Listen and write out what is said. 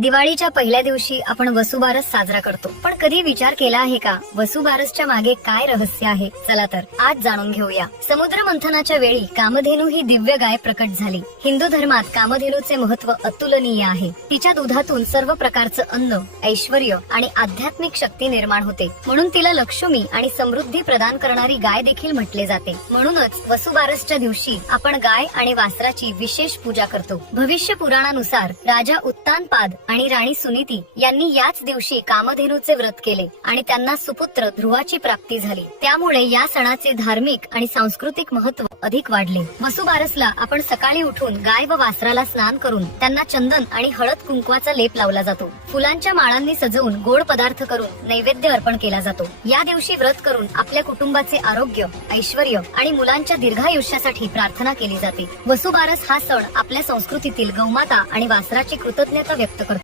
दिवाळीच्या पहिल्या दिवशी आपण वसुबारस साजरा करतो, पण कधी विचार केला आहे का वसुबारसच्या मागे काय रहस्य आहे? चला तर आज जाणून घेऊया. समुद्र मंथनाच्या वेळी कामधेनू ही दिव्य गाय प्रकट झाली. हिंदू धर्मात कामधेनूचे महत्व अतुलनीय आहे. तिच्या दुधातून सर्व प्रकारचं अन्न, ऐश्वर्य आणि आध्यात्मिक शक्ती निर्माण होते, म्हणून तिला लक्ष्मी आणि समृद्धी प्रदान करणारी गाय देखील म्हटले जाते. म्हणूनच वसुबारसच्या दिवशी आपण गाय आणि वासराची विशेष पूजा करतो. भविष्य पुराणानुसार राजा उत्तानपाद आणि राणी सुनीती यांनी याच दिवशी कामधेनूचे व्रत केले आणि त्यांना सुपुत्र ध्रुवाची प्राप्ती झाली. त्यामुळे या सणाचे धार्मिक आणि सांस्कृतिक महत्व अधिक वाढले. वसुबारसला आपण सकाळी उठून गाय व वासराला स्नान करून त्यांना चंदन आणि हळद कुंकवाचा लेप लावला जातो. फुलांच्या माळांनी सजवून गोड पदार्थ करून नैवेद्य अर्पण केला जातो. या दिवशी व्रत करून आपल्या कुटुंबाचे आरोग्य, ऐश्वर्य आणि मुलांच्या दीर्घायुष्यासाठी प्रार्थना केली जाते. वसुबारस हा सण आपल्या संस्कृतीतील गौमाता आणि वासराची कृतज्ञता व्यक्त करतो.